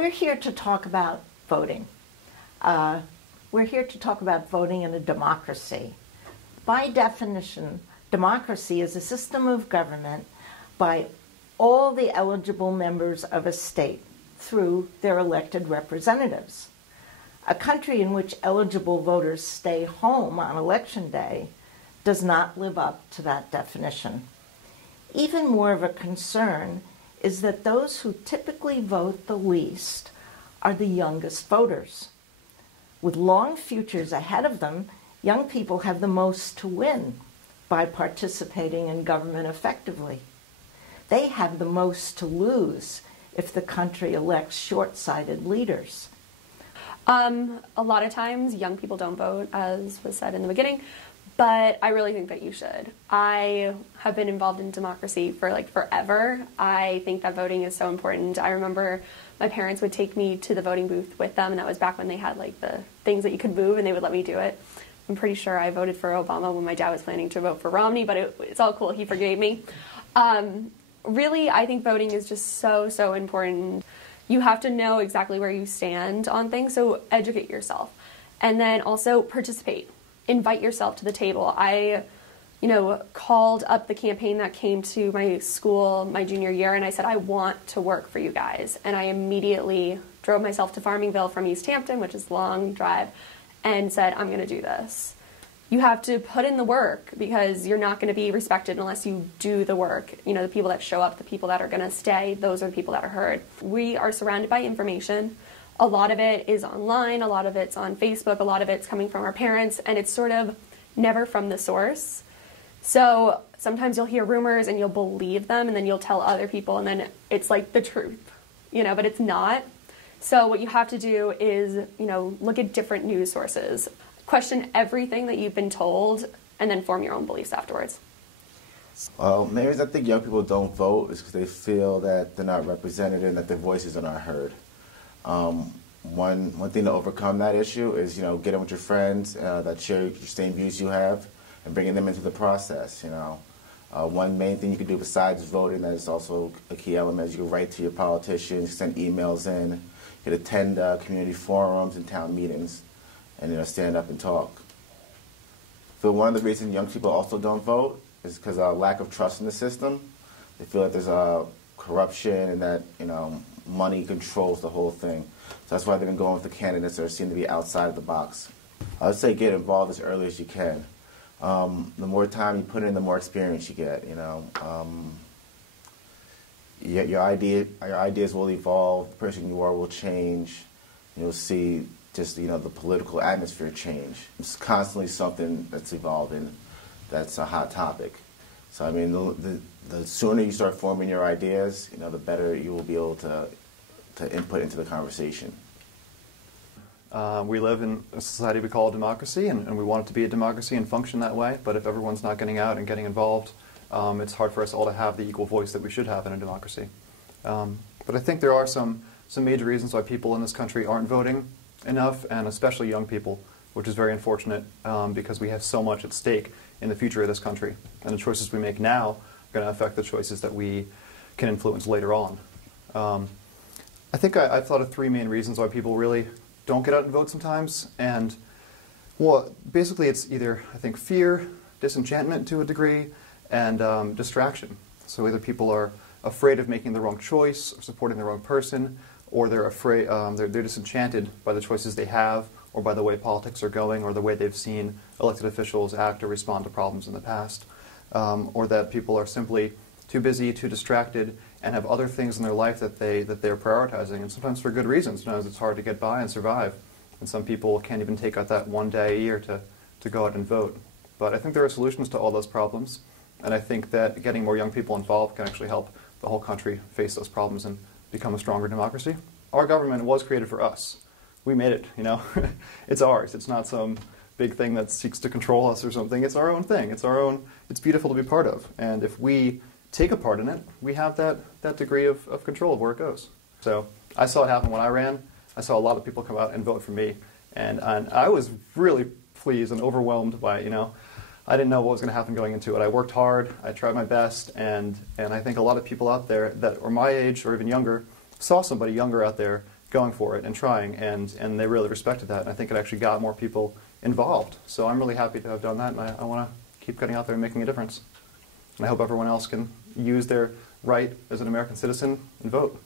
we're here to talk about voting. We're here to talk about voting in a democracy. By definition, democracy is a system of government by all the eligible members of a state through their elected representatives. A country in which eligible voters stay home on election day does not live up to that definition. Even more of a concern is that those who typically vote the least are the youngest voters. With long futures ahead of them, young people have the most to win by participating in government effectively. They have the most to lose if the country elects short-sighted leaders. A lot of times young people don't vote, as was said in the beginning, but I really think that you should. I have been involved in democracy for forever. I think that voting is so important. I remember my parents would take me to the voting booth with them, and that was back when they had the things that you could move and they would let me do it. I'm pretty sure I voted for Obama when my dad was planning to vote for Romney, but it's all cool. He forgave me. Really, I think voting is just so important. You have to know exactly where you stand on things, so educate yourself. And then also participate. Invite yourself to the table. I, called up the campaign that came to my school my junior year, and I said, I want to work for you guys. And I immediately drove myself to Farmingville from East Hampton, which is a long drive, and said, I'm going to do this. You have to put in the work because you're not going to be respected unless you do the work. The people that show up, the people that are going to stay, those are the people that are heard. We are surrounded by information. A lot of it is online, a lot of it's on Facebook, a lot of it's coming from our parents, and it's sort of never from the source. So sometimes you'll hear rumors and you'll believe them, and then you'll tell other people, and then it's like the truth, but it's not. So what you have to do is, look at different news sources. Question everything that you've been told, and then form your own beliefs afterwards. Main reason I think young people don't vote is because they feel that they're not represented and that their voices are not heard. One thing to overcome that issue is, getting with your friends that share your same views you have and bringing them into the process, One main thing you can do besides voting that is also a key element is you can write to your politicians, send emails in, you can attend community forums and town meetings, and stand up and talk. So one of the reasons young people also don't vote is because of lack of trust in the system. They feel that there's corruption and that money controls the whole thing. So that's why they've been going with the candidates that seem to be outside of the box. I would say get involved as early as you can. The more time you put in, the more experience you get. Your ideas will evolve. The person you are will change. You'll see just the political atmosphere change. It's constantly something that's evolving. That's a hot topic. So I mean, the sooner you start forming your ideas, the better you will be able to input into the conversation. We live in a society we call a democracy, and we want it to be a democracy and function that way. But if everyone's not getting out and getting involved, it's hard for us all to have the equal voice that we should have in a democracy. But I think there are some major reasons why people in this country aren't voting enough, and especially young people, which is very unfortunate because we have so much at stake in the future of this country. And the choices we make now are going to affect the choices that we can influence later on. I think I've thought of three main reasons why people really don't get out and vote sometimes. And, well, basically it's either, I think, fear, disenchantment to a degree, and distraction. So either people are afraid of making the wrong choice or supporting the wrong person, or they're afraid, they're disenchanted by the choices they have, or by the way politics are going, or the way they've seen elected officials act or respond to problems in the past, or that people are simply too busy, too distracted, and have other things in their life that they're prioritizing, and sometimes for good reasons. Sometimes it's hard to get by and survive, and some people can't even take out that one day a year to go out and vote. But I think there are solutions to all those problems, and I think that getting more young people involved can actually help the whole country face those problems and become a stronger democracy. Our government was created for us. We made it, It's ours. It's not some big thing that seeks to control us or something. It's our own thing. It's our own. It's beautiful to be part of. And if we take a part in it, we have that degree of control of where it goes. So I saw it happen when I ran. I saw a lot of people come out and vote for me. And I was really pleased and overwhelmed by, I didn't know what was going to happen going into it. I worked hard, I tried my best, and I think a lot of people out there that are my age or even younger saw somebody younger out there going for it and trying, and they really respected that, and I think it actually got more people involved. So I'm really happy to have done that, and I want to keep getting out there and making a difference. And I hope everyone else can use their right as an American citizen and vote.